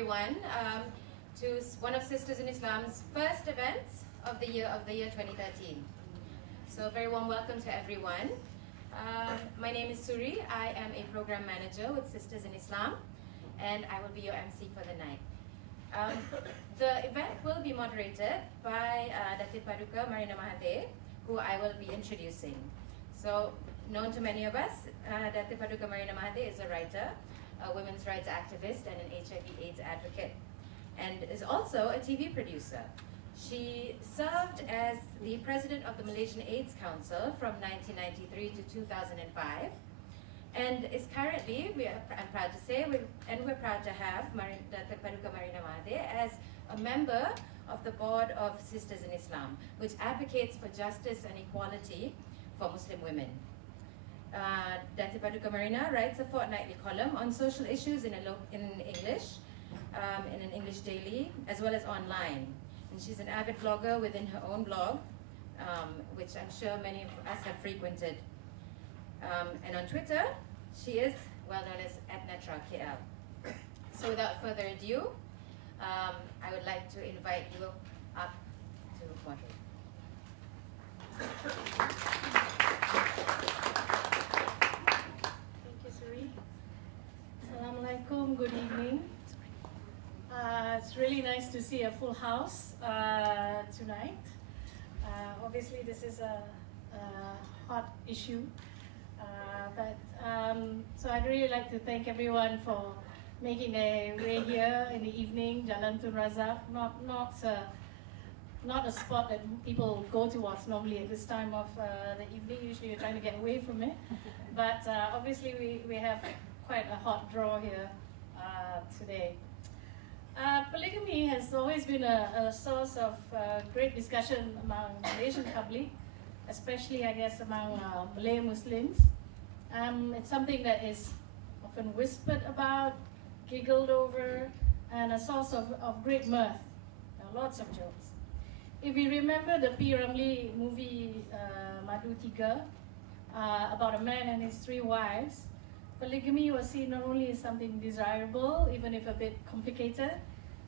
everyone to one of Sisters in Islam's first events of the year 2013. So a very warm welcome to everyone. My name is Suri. I am a program manager with Sisters in Islam, and I will be your MC for the night. The event will be moderated by Datin Paduka Marina Mahathir, who I will be introducing. So, known to many of us, Datin Paduka Marina Mahathir is a writer, a women's rights activist, and an HIV/AIDS advocate, and is also a TV producer. She served as the president of the Malaysian AIDS Council from 1993 to 2005, and is currently, I'm proud to say, we're proud to have Datin Paduka Marina Mahathir as a member of the board of Sisters in Islam, which advocates for justice and equality for Muslim women. Datin Paduka Marina writes a fortnightly column on social issues in English, in an English daily, as well as online. And she's an avid blogger within her own blog, which I'm sure many of us have frequented. And on Twitter, she is well known as @NetraKL. So without further ado, I would like to invite you up to moderate. Thank you, Suri. Assalamualaikum, good evening. It's really nice to see a full house tonight. Obviously, this is a hot issue. So I'd really like to thank everyone for making their way here in the evening. Jalan Tun Razak, not a spot that people go towards normally at this time of the evening. Usually you're trying to get away from it. But obviously we have quite a hot draw here today. Polygamy has always been a source of great discussion among the Malaysian public, especially I guess among Malay Muslims. It's something that is often whispered about, giggled over, and a source of great mirth. Lots of jokes. If we remember the P. Ramlee movie Madu Tiga, about a man and his 3 wives, polygamy was seen not only as something desirable, even if a bit complicated,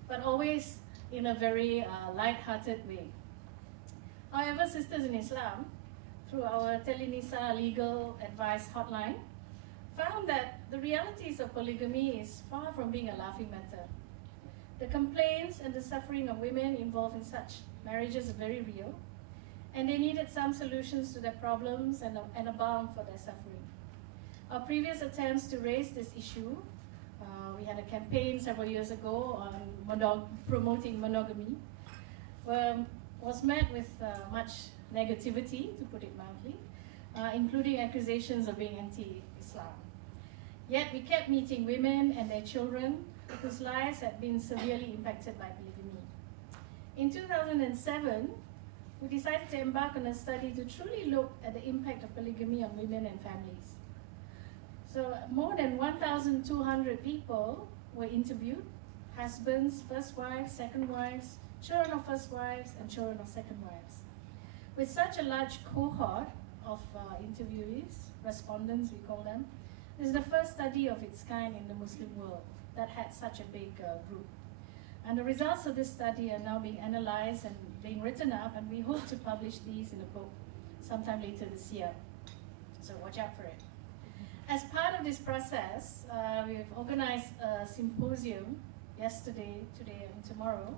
but always in a very light-hearted way. However, Sisters in Islam, through our Telenisa legal advice hotline, found that the realities of polygamy is far from being a laughing matter. The complaints and the suffering of women involved in such marriages are very real, and they needed some solutions to their problems and a balm for their suffering. Our previous attempts to raise this issue, we had a campaign several years ago on promoting monogamy, was met with much negativity, to put it mildly, including accusations of being anti-Islam. Yet we kept meeting women and their children whose lives had been severely impacted by polygamy. In 2007, we decided to embark on a study to truly look at the impact of polygamy on women and families. So more than 1,200 people were interviewed: husbands, first wives, second wives, children of first wives, and children of second wives. With such a large cohort of interviewees, respondents we call them, this is the first study of its kind in the Muslim world that had such a big group. And the results of this study are now being analyzed and being written up, and we hope to publish these in a book sometime later this year. So watch out for it. As part of this process, we've organized a symposium yesterday, today, and tomorrow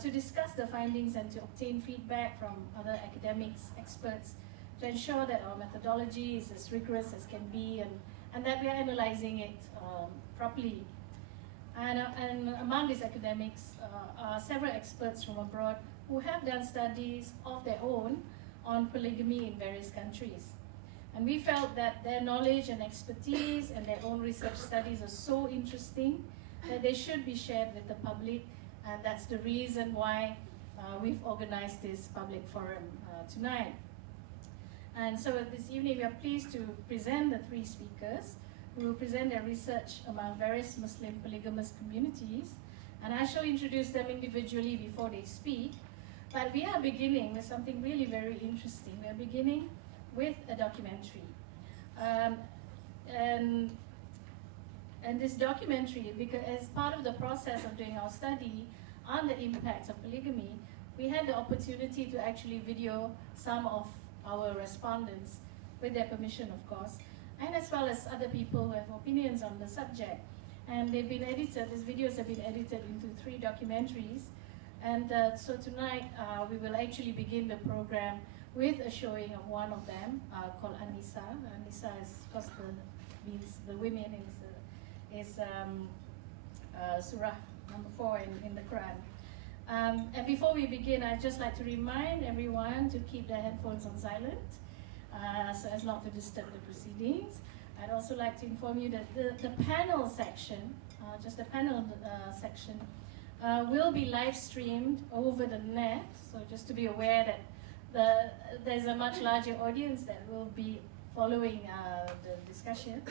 to discuss the findings and to obtain feedback from other academics, experts, to ensure that our methodology is as rigorous as can be, and that we are analyzing it properly. And among these academics are several experts from abroad who have done studies of their own on polygamy in various countries. And we felt that their knowledge and expertise and their own research studies are so interesting that they should be shared with the public, and that's the reason why we've organized this public forum tonight. And so this evening we are pleased to present the 3 speakers who will present their research among various Muslim polygamous communities, and I shall introduce them individually before they speak. But we are beginning with something really very interesting. We are beginning with a documentary. And this documentary, because as part of the process of doing our study on the impacts of polygamy, we had the opportunity to actually video some of our respondents, with their permission of course, and as well as other people who have opinions on the subject. And they've been edited, these videos have been edited into 3 documentaries. And so tonight we will actually begin the program with a showing of one of them called Anisa. Anisa is, of course, means the women is Surah number 4 in the Quran. And before we begin, I'd just like to remind everyone to keep their headphones on silent so as not to disturb the proceedings. I'd also like to inform you that the panel section, just the panel section, will be live streamed over the net. So just to be aware that there's a much larger audience that will be following the discussion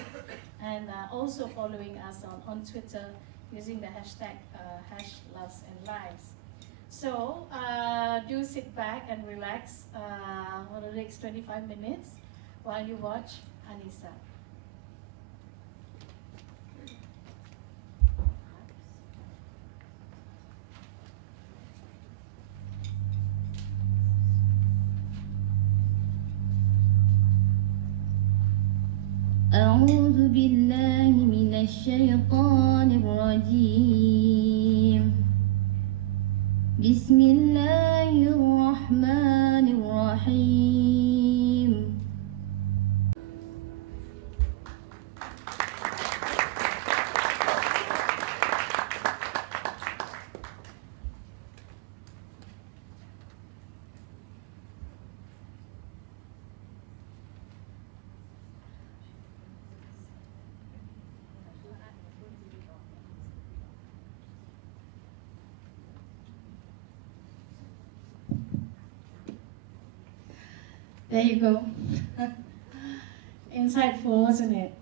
and also following us on Twitter using the hashtag #LovesAndLives. So do sit back and relax for the next 25 minutes while you watch Anisa. أعوذ بالله من الشيطان الرجيم بسم الله الرحمن الرحيم There you go. Insightful, wasn't it?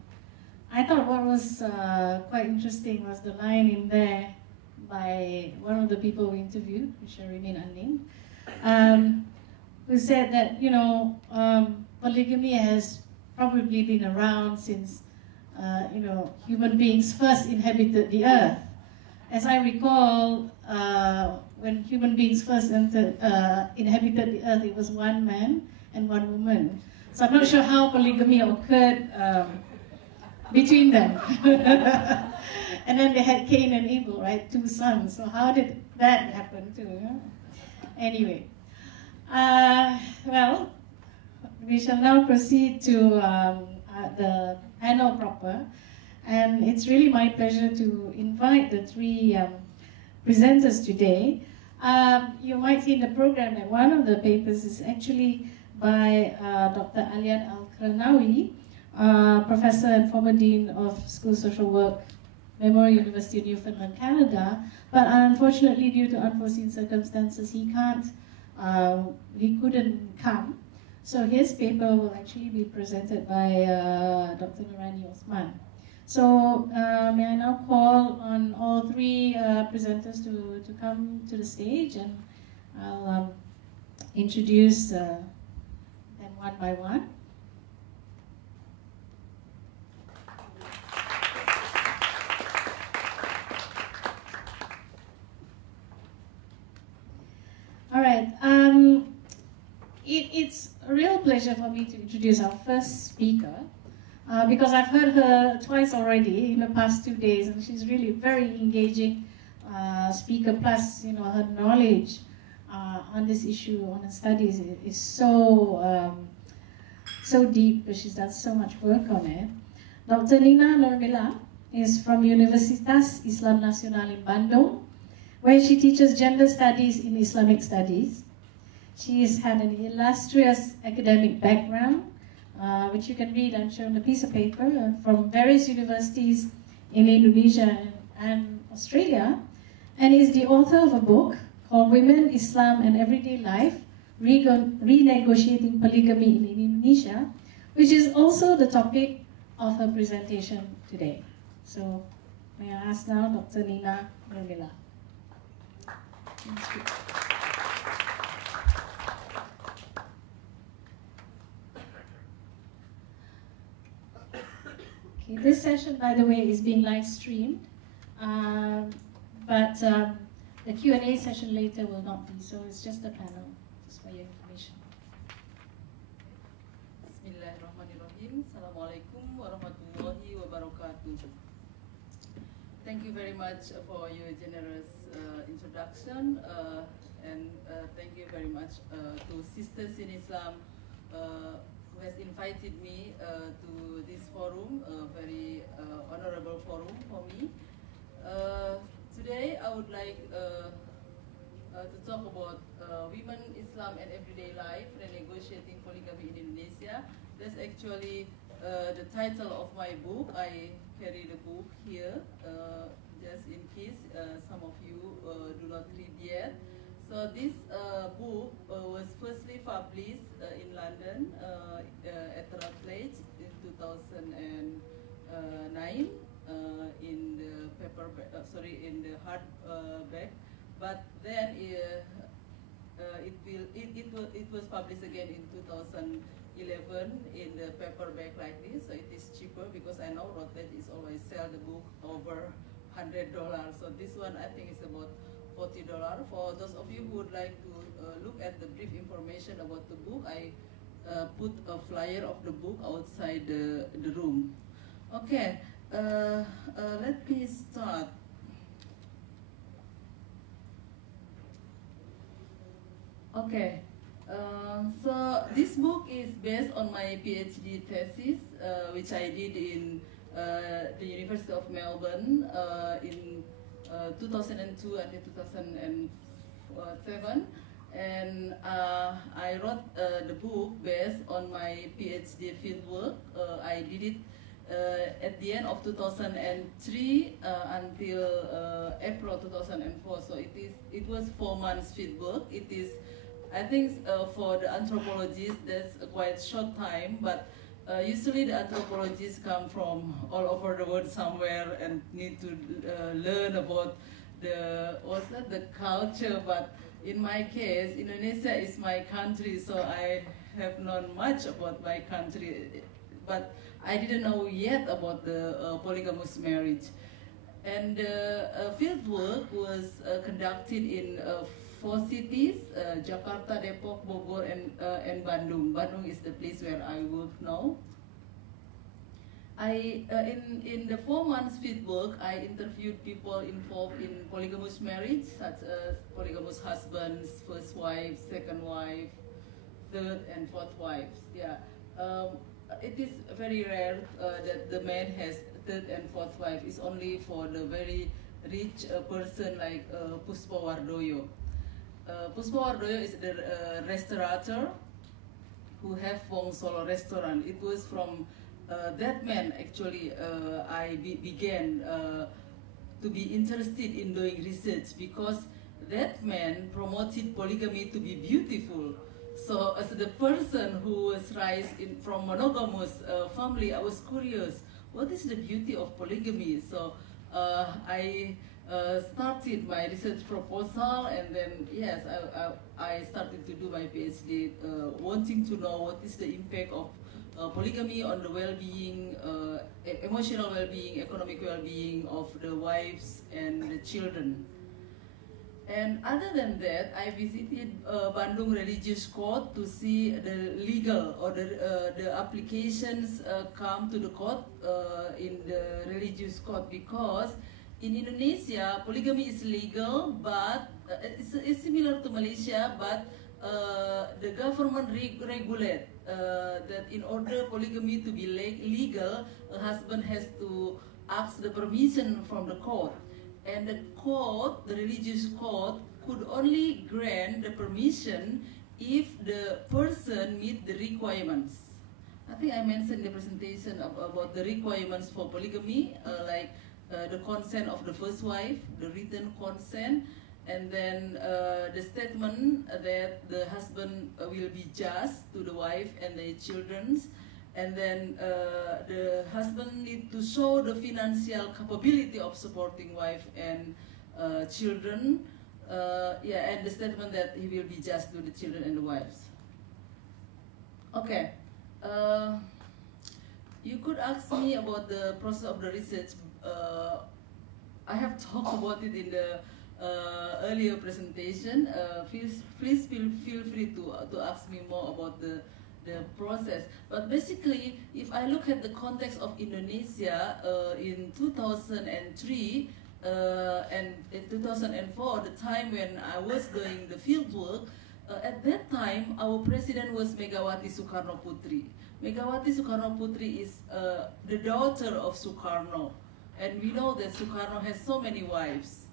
I thought what was quite interesting was the line in there by one of the people we interviewed, which shall remain unnamed, who said that, you know, polygamy has probably been around since, you know, human beings first inhabited the earth. As I recall, when human beings first inhabited the earth, it was one man and one woman. So I'm not sure how polygamy occurred between them. And then they had Cain and Abel, right? 2 sons. So how did that happen too? Huh? Anyway, well, we shall now proceed to the panel proper. And it's really my pleasure to invite the 3 presenters today. You might see in the program that one of the papers is actually by Dr. Alian Al-Kranawi, Professor and former Dean of School of Social Work, Memorial University of Newfoundland, Canada. But unfortunately, due to unforeseen circumstances, he couldn't come. So his paper will actually be presented by Dr. Nurani Osman. So may I now call on all 3 presenters to come to the stage, and I'll introduce them one by one. All right. It's a real pleasure for me to introduce our first speaker. Because I've heard her twice already in the past 2 days, and she's really very engaging speaker. Plus, you know, her knowledge on this issue, on her studies, is so so deep. She's done so much work on it. Dr. Nina Nurmila is from Universitas Islam Nasional in Bandung, where she teaches gender studies in Islamic studies. She has had an illustrious academic background, which you can read, I'm sure, on a piece of paper, from various universities in Indonesia and Australia, and is the author of a book called Women, Islam and Everyday Life, Renegotiating Polygamy in Indonesia, which is also the topic of her presentation today. So, may I ask now Dr. Nina Nurmila. Okay, this session, by the way, is being live streamed, but the Q&A session later will not be, so it's just a panel, just for your information. Bismillahirrahmanirrahim. Assalamualaikum warahmatullahi wabarakatuh. Thank you very much for your generous introduction, and thank you very much to Sisters in Islam who has invited me to this forum, a very honorable forum for me. Today I would like to talk about women, Islam and everyday life, renegotiating polygamy in Indonesia. That's actually the title of my book. I carry the book here, just in case some of you do not read yet. So this book was firstly published in London at Routledge in 2009 in the in the hardback, but then it was published again in 2011 in the paperback like this. So it is cheaper because I know Routledge is always sell the book over $100. So this one I think is about $40. For those of you who would like to look at the brief information about the book, I put a flyer of the book outside the room. Okay, let me start. Okay, so this book is based on my PhD thesis, which I did in the University of Melbourne in 2002 until 2007, and I wrote the book based on my PhD fieldwork. I did it at the end of 2003 until April 2004. So it was 4 months fieldwork. It is, I think, for the anthropologists that's a quite short time, but usually the anthropologists come from all over the world somewhere and need to learn about the culture. But in my case, Indonesia is my country, so I have known much about my country, but I didn't know yet about the polygamous marriage. And field work was conducted in 4 cities, Jakarta, Depok, Bogor, and Bandung. Bandung is the place where I work now. In the 4 months field work, I interviewed people involved in polygamous marriage, such as polygamous husbands, first wife, second wife, third and fourth wives. Yeah, it is very rare that the man has third and fourth wife. It's only for the very rich person like Puspa Wardoyo. Puspa Wardoyo is the restaurateur who have Wong Solo restaurant. It was from that man actually I began to be interested in doing research, because that man promoted polygamy to be beautiful. So as the person who was raised from monogamous family, I was curious, what is the beauty of polygamy? So I started my research proposal, and then yes, I started to do my PhD, wanting to know what is the impact of polygamy on the well-being, emotional well-being, economic well-being of the wives and the children. And other than that, I visited Bandung Religious Court to see the legal or the applications come to the court in the religious court, because in Indonesia polygamy is legal, but it's similar to Malaysia, but the government regulate that in order polygamy to be legal, a husband has to ask the permission from the court. And the court, the religious court, could only grant the permission if the person meet the requirements. I think I mentioned in the presentation about the requirements for polygamy, like the consent of the first wife, the written consent, and then the statement that the husband will be just to the wife and their children. And then the husband need to show the financial capability of supporting wife and children. Yeah, and the statement that he will be just to the children and the wives. Okay. you could ask me about the process of the research. I have talked about it in the earlier presentation. Please feel free to ask me more about the process. But basically, if I look at the context of Indonesia in 2003 and in 2004, the time when I was doing the field work, at that time our president was Megawati Soekarno Putri. Megawati Soekarno Putri is the daughter of Sukarno, and we know that Sukarno has so many wives.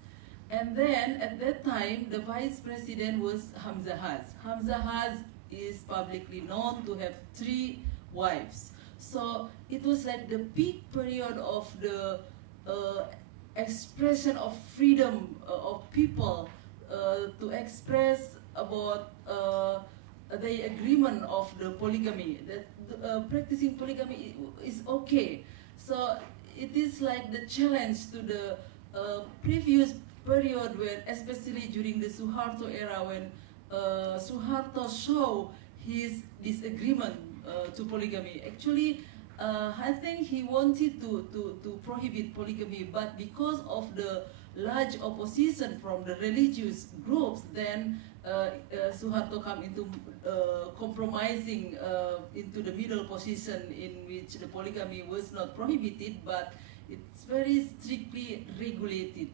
And then at that time, the vice president was Hamzah Haj. Hamzah Haj is publicly known to have 3 wives. So it was like the peak period of the expression of freedom of people to express about the agreement of the polygamy, that practicing polygamy is okay. So it is like the challenge to the previous period when, especially during the Suharto era, when Suharto showed his disagreement to polygamy. Actually, I think he wanted to prohibit polygamy, but because of the large opposition from the religious groups, then Suharto come into compromising into the middle position in which the polygamy was not prohibited, but it's very strictly regulated.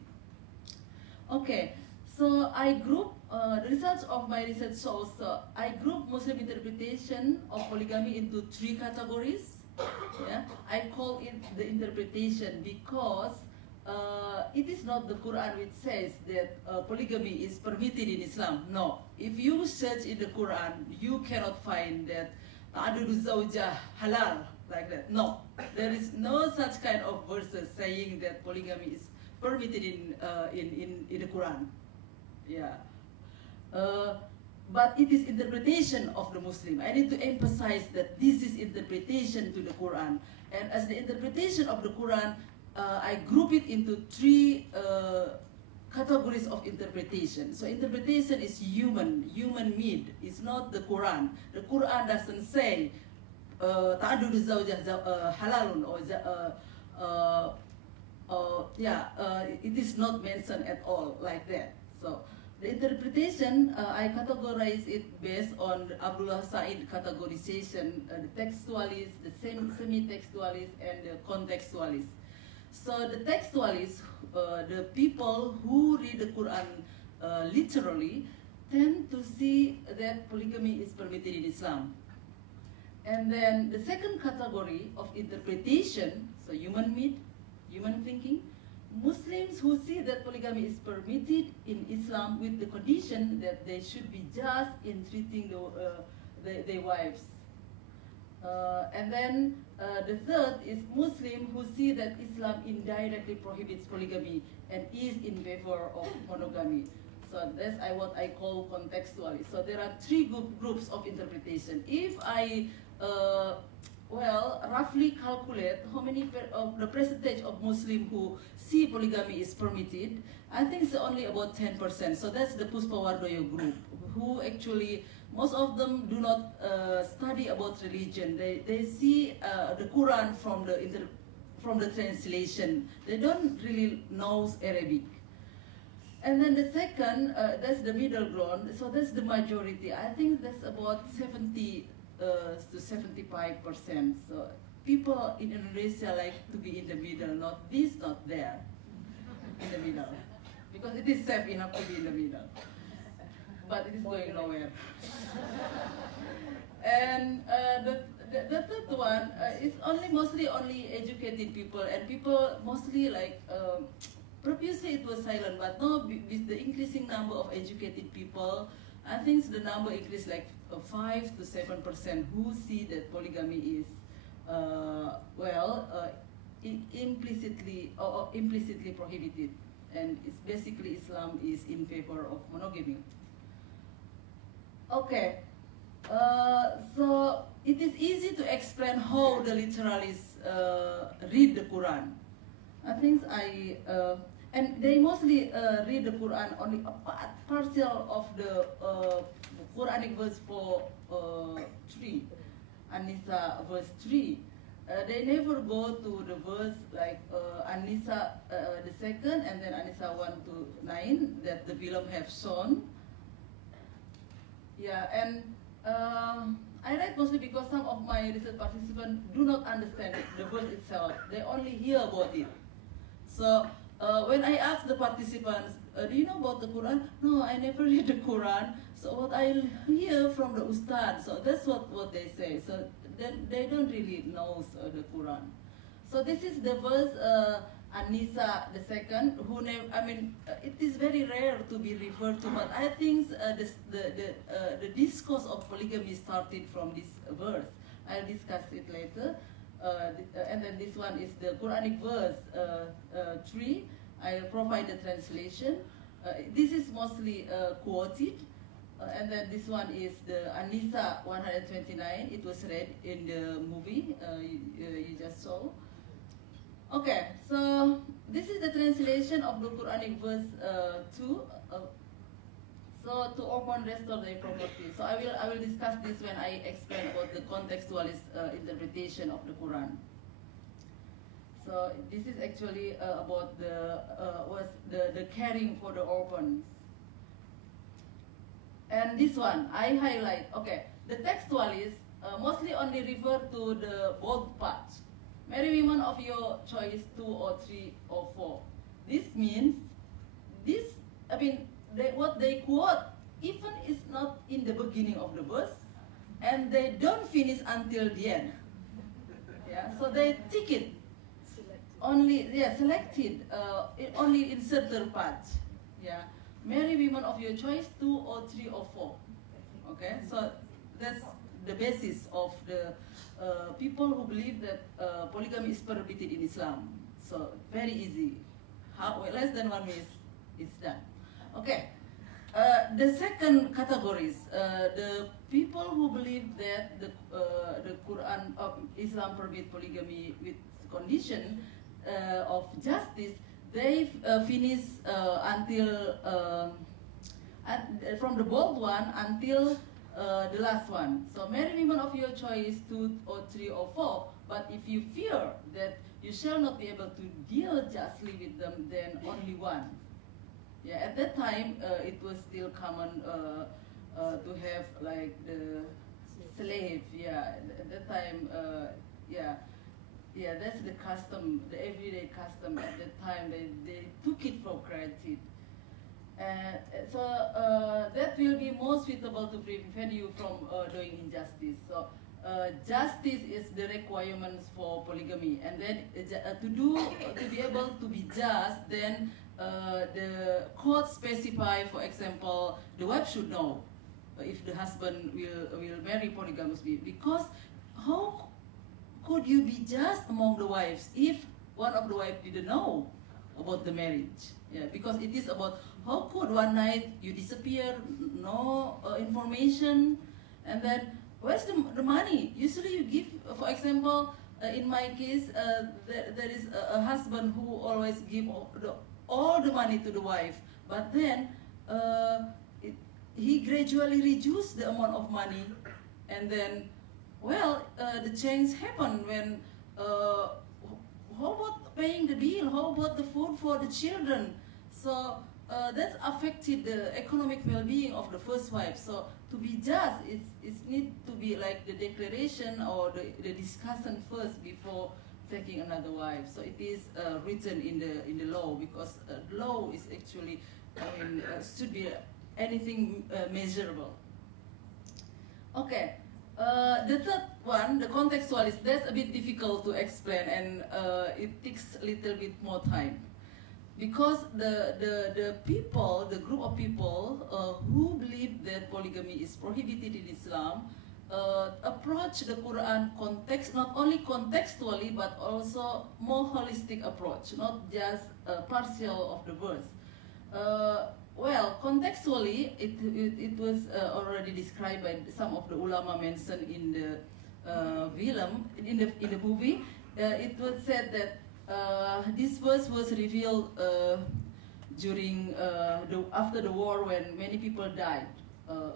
Okay, so I group the results of my research shows I group Muslim interpretation of polygamy into 3 categories. Yeah, I call it the interpretation because it is not the Quran which says that polygamy is permitted in Islam. No, if you search in the Quran, you cannot find that ta'adudu zawjah halal like that. No, there is no such kind of verses saying that polygamy is permitted in the Quran. Yeah, but it is interpretation of the Muslim. I need to emphasize that this is interpretation to the Quran, and as the interpretation of the Quran, I group it into 3 categories of interpretation. So interpretation is human made. It's not the Quran. The Quran doesn't say ta'adudu zawjah halalun or it is not mentioned at all like that. So the interpretation, I categorize it based on Abdullah Said categorization, the textualist, the semi-textualist, and the contextualist. So the textualists, the people who read the Quran literally, tend to see that polygamy is permitted in Islam. And then the second category of interpretation, so human made, human thinking, Muslims who see that polygamy is permitted in Islam with the condition that they should be just in treating their wives. And then the third is Muslim who see that Islam indirectly prohibits polygamy and is in favor of monogamy. So that's what I call contextualist. So there are 3 groups of interpretation. If I roughly calculate how many of the percentage of Muslim who see polygamy is permitted, I think it's only about 10%. So that's the Puspawardoyo group, who actually, most of them do not study about religion. They see the Quran from the translation. They don't really know Arabic. And then the second, that's the middle ground. So that's the majority. I think that's about 70 to 75%. So people in Indonesia like to be in the middle, not this, not there, in the middle, because it is safe enough to be in the middle. But it is going nowhere. And the third one is mostly educated people, and people mostly like previously it was silent, but now with the increasing number of educated people, I think the number increased like 5 to 7% who see that polygamy is implicitly or implicitly prohibited, and it's basically Islam is in favor of monogamy. Okay, so it is easy to explain how the literalists read the Quran. I think and they mostly read the Quran only a partial of the Quranic verse 3, An-Nisa verse 3. they never go to the verse like An-Nisa the second and then An-Nisa 1 to 9 that the beloved have shown. Yeah, and I write mostly because some of my research participants do not understand the verse itself. They only hear about it. So when I ask the participants, do you know about the Quran? No, I never read the Quran. So what I hear from the Ustad, so that's what they say. So they don't really know the Quran. So this is the verse An-Nisa the second, who it is very rare to be referred to, but I think the discourse of polygamy started from this verse. I'll discuss it later. And then this one is the Quranic verse 3. I'll provide the translation. This is mostly quoted. And then this one is the An-Nisa 129. It was read in the movie you just saw. Okay, so this is the translation of the Quranic verse 2. So to open restore their property. So I will discuss this when I explain about the contextualist interpretation of the Quran. So this is actually about the caring for the orphans. And this one I highlight. Okay, the textualists mostly only refer to the bold part. Marry women of your choice 2 or 3 or 4. This means what they quote even is not in the beginning of the verse, and they don't finish until the end. Yeah, so they take it only selected only in certain parts. Yeah, marry women of your choice 2 or 3 or 4. Okay, so that's the basis of the people who believe that polygamy is prohibited in Islam. So very easy. Less than 1 minute, it's done. Okay. The second categories, the people who believe that the Quran of Islam prohibit polygamy with condition of justice, they finish until from the bold one until the last one. So marry women of your choice 2 or 3 or 4. But if you fear that you shall not be able to deal justly with them, then only 1. Yeah, at that time it was still common to have like the slave. Yeah, at that time, that's the custom, the everyday custom. At that time, they took it for granted. So that will be more suitable to prevent you from doing injustice. So justice is the requirements for polygamy, and then to be able to be just, then the court specify, for example, the wife should know if the husband will marry polygamously, because how could you be just among the wives if one of the wives didn't know about the marriage? Yeah, because it is about how could one night you disappear, no information, and then where's the money? Usually you give, for example, in my case, there is a husband who always give all the money to the wife, but then he gradually reduced the amount of money, and then, well, the change happened when, how about paying the bill? How about the food for the children? So that's affected the economic well-being of the first wife. So to be just, it needs to be like the declaration or the discussion first before taking another wife. So it is written in the law, because law is actually, should be anything measurable. Okay. The third one, the contextualist, that's a bit difficult to explain, and it takes a little bit more time, because the people, the group of people who believe that polygamy is prohibited in Islam, approach the Quran context, not only contextually but also more holistic approach, not just partial of the verse. Well, contextually, it was already described by some of the ulama mentioned in the film, in the movie. It was said that this verse was revealed during after the war, when many people died,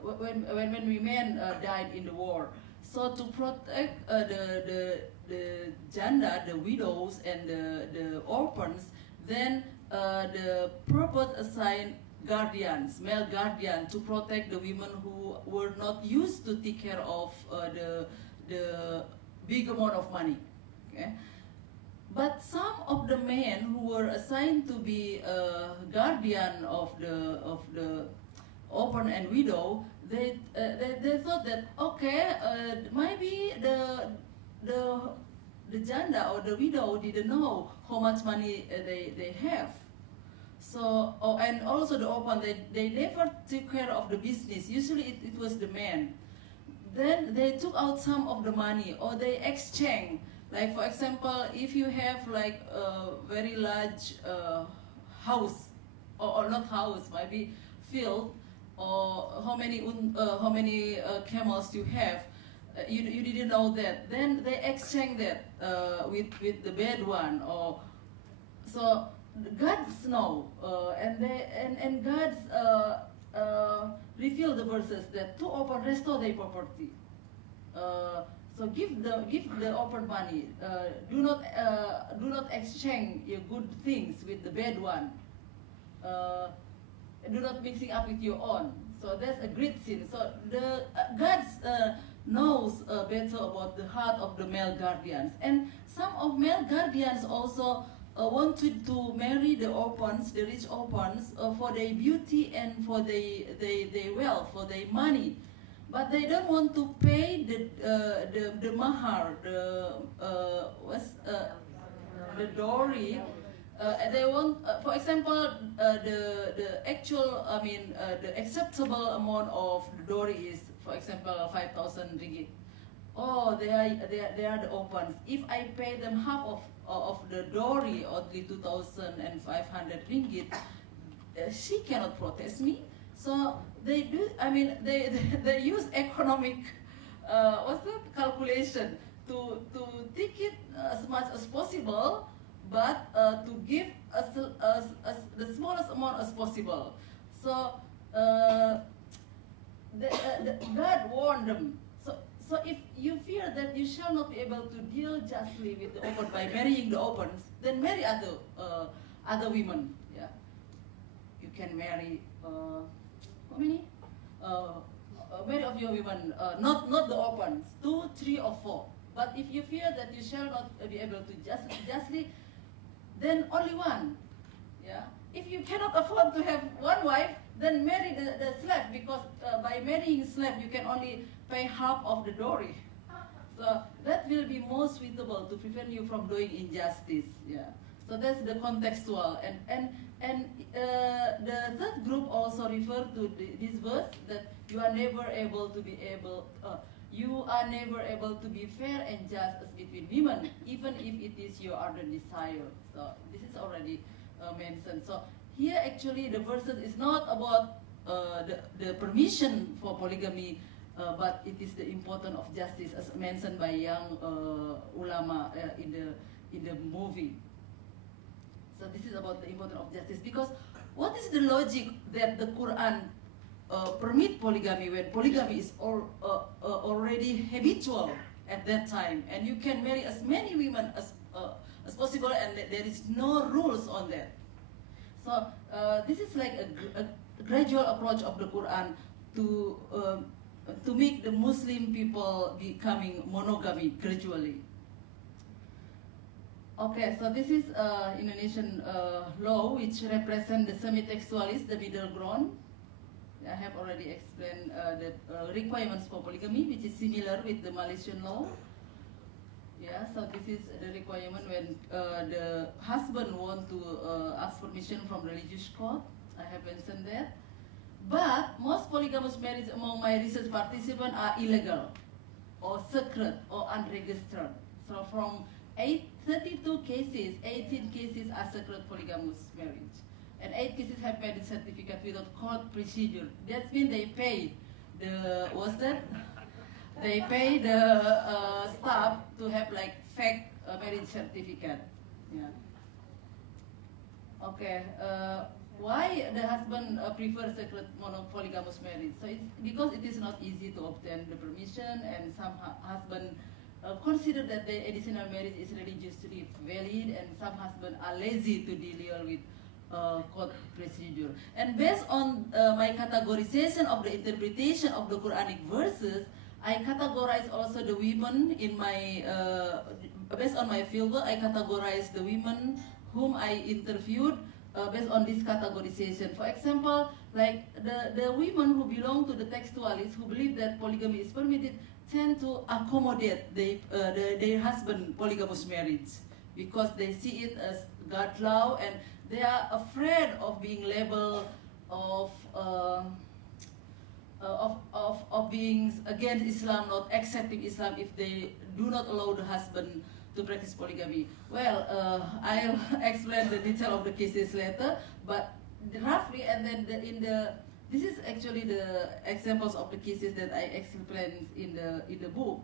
when women died in the war. So to protect the janda, the widows, and the orphans, then the prophet assigned guardians, male guardians, to protect the women who were not used to take care of the big amount of money. Okay? But some of the men who were assigned to be guardian of the orphan and widow, they thought that, okay, maybe the janda or the widow didn't know how much money they have. So, and also the orphan, they never took care of the business. Usually it was the man. Then they took out some of the money, or they exchange. Like, for example, if you have like a very large house, or not house, maybe field, or how many camels you have, you didn't know that. Then they exchange that with the bad one, or so God's know, and God's reveal the verses that to open restore their property. So give the open money. Do not exchange your good things with the bad one. Do not mixing up with your own. So that's a great sin. So the God knows better about the heart of the male guardians, and some of male guardians also wanted to marry the orphans, the rich orphans, for their beauty and for their wealth, for their money. But they don't want to pay the mahar, the dowry. They want, for example, the actual, the acceptable amount of the dowry is, for example, 5,000 ringgit. Oh, they are the orphans. If I pay them half of the dowry, only 2,500 ringgit, she cannot protest me. So they do. They use economic calculation to take it as much as possible, but to give the smallest amount as possible. So God warned them. So if you fear that you shall not be able to deal justly with the orphan by marrying the orphans, then marry other women. Yeah, you can marry how many? Many of your women, not the orphans, 2, 3, or 4. But if you fear that you shall not be able to justly, then only one. Yeah. If you cannot afford to have one wife, then marry the slave, because by marrying slave you can only pay half of the dowry. So that will be more suitable to prevent you from doing injustice. Yeah. So that's the contextual, and the third group also refer to this verse that you are never able to be fair and just as between women, even if it is your ardent desire. So this is already mentioned. So here actually the verses is not about the permission for polygamy, but it is the importance of justice, as mentioned by young ulama in the movie. So this is about the importance of justice, because what is the logic that the Quran permit polygamy when polygamy is already habitual at that time, and you can marry as many women as possible, and there is no rules on that. So this is like a gradual approach of the Quran to make the Muslim people becoming monogamy gradually. Okay, so this is Indonesian law, which represents the semi-textualist, the middle ground. I have already explained the requirements for polygamy, which is similar with the Malaysian law. Yeah, so this is the requirement when the husband want to ask permission from religious court. I have mentioned that. But most polygamous marriages among my research participants are illegal, or secret, or unregistered. So from 32 cases, 18 cases are secret polygamous marriage, and 8 cases have marriage certificate without court procedure. That means they pay the They pay the staff to have like fake marriage certificate. Yeah. Okay. why the husband prefers secret polygamous marriage. So it's because it is not easy to obtain the permission, and some husband consider that the additional marriage is religiously valid, and some husbands are lazy to deal with court procedure. And based on my categorization of the interpretation of the Quranic verses, I categorize also the women in my, based on my fieldwork, I categorize the women whom I interviewed based on this categorization. For example, like the women who belong to the textualists who believe that polygamy is permitted tend to accommodate their husband polygamous marriage because they see it as God's law, and they are afraid of being labeled of being against Islam, not accepting Islam if they do not allow the husband to practice polygamy. Well, I'll explain the detail of the cases later, but roughly, and then this is actually the examples of the cases that I explained in the book.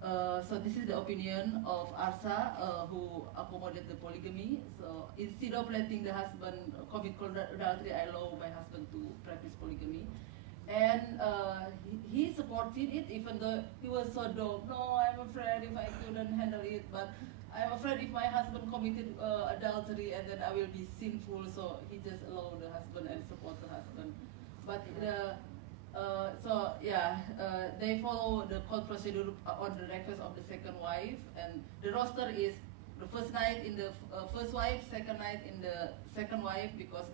So this is the opinion of Arsa, who accommodated the polygamy. So instead of letting the husband commit adultery, I allow my husband to practice polygamy. And he supported it, even though he was so dumb. No, I'm afraid if I couldn't handle it, but I'm afraid if my husband committed adultery and then I will be sinful. So he just allowed the husband and support the husband. But they follow the court procedure on the request of the second wife, and the roster is the first night in the first wife, second night in the second wife, because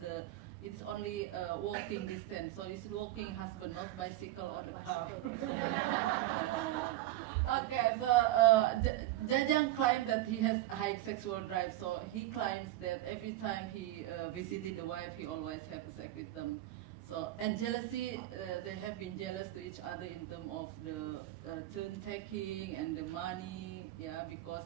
it's only walking distance, so it's walking husband, not bicycle or the car. Okay, so Jajang claimed that he has high sexual drive, so he claims that every time he visited the wife, he always had sex with them. So, and jealousy, they have been jealous to each other in terms of the turn taking and the money, yeah, because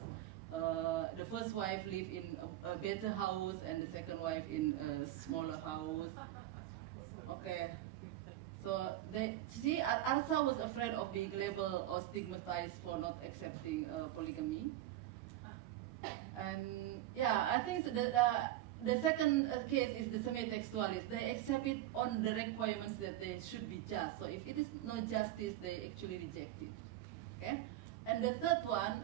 the first wife lived in a better house and the second wife in a smaller house. Okay, so Arsa was afraid of being labeled or stigmatized for not accepting polygamy. And yeah, I think the second case is the semi-textualists. They accept it on the requirements that they should be just. So if it is not justice, they actually reject it. Okay. And the third one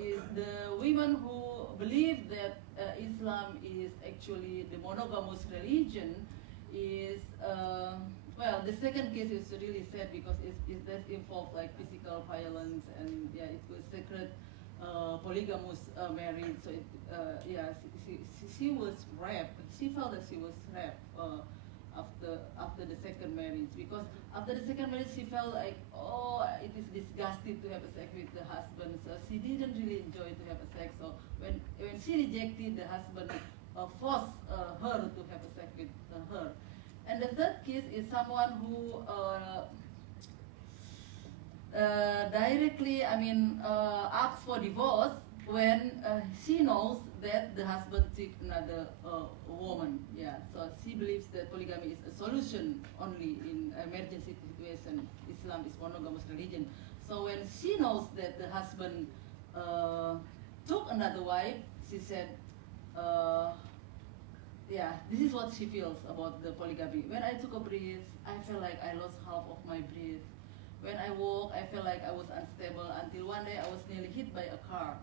is the women who believe that Islam is actually the monogamous religion. Is well, the second case is really sad because it does involve like physical violence, and yeah, it was secret polygamous marriage. So she was raped. She felt that she was raped after the second marriage, because after the second marriage she felt like, oh, it is disgusting to have a sex with the husband. So she didn't really enjoy to have a sex. So when she rejected, the husband forced her to have a sex with her. And the third case is someone who directly, asks for divorce when she knows that the husband took another woman. Yeah, so she believes that polygamy is a solution only in emergency situation. Islam is monogamous religion. So when she knows that the husband took another wife, she said, yeah, this is what she feels about the polygamy. When I took a breath, I felt like I lost half of my breath. When I walk, I felt like I was unstable until one day I was nearly hit by a car.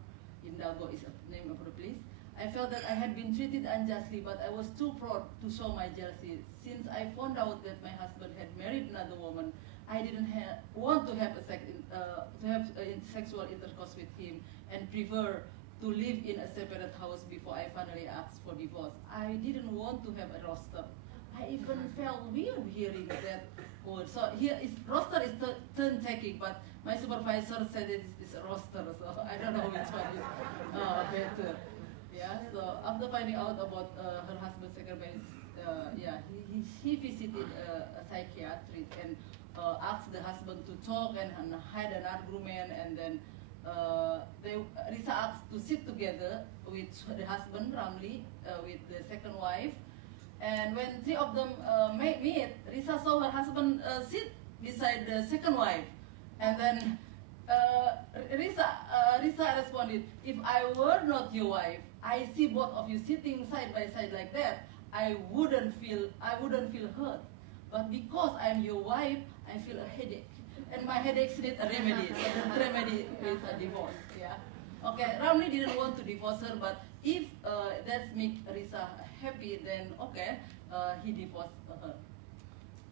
In Dago is the name of the place. I felt that I had been treated unjustly, but I was too proud to show my jealousy. Since I found out that my husband had married another woman, I didn't want to have sexual intercourse with him, and prefer to live in a separate house before I finally asked for divorce. I didn't want to have a roster. I even felt weird hearing that word. So here is roster is turn taking, but my supervisor said it is a roster, so I don't know which one is better. Yeah. So after finding out about her husband's second marriage, he visited a psychiatrist and asked the husband to talk and had an argument, and then Risa asked to sit together with the husband, Ramli, with the second wife. And when three of them meet, Risa saw her husband sit beside the second wife. And then Risa responded, if I were not your wife, I see both of you sitting side by side like that, I wouldn't feel hurt. But because I'm your wife, I feel a headache. And my headaches need a remedy. So the remedy is a divorce. Yeah. Okay, Ramli didn't want to divorce her, but if that makes Risa happy, then okay, he divorced her.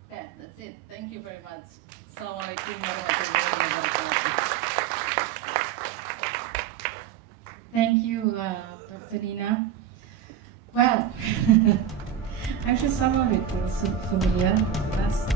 Okay, that's it. Thank you very much. Assalamualaikum warahmatullahi wabarakatuh. Thank you, Dr. Nina. Well, actually some of it was familiar to us.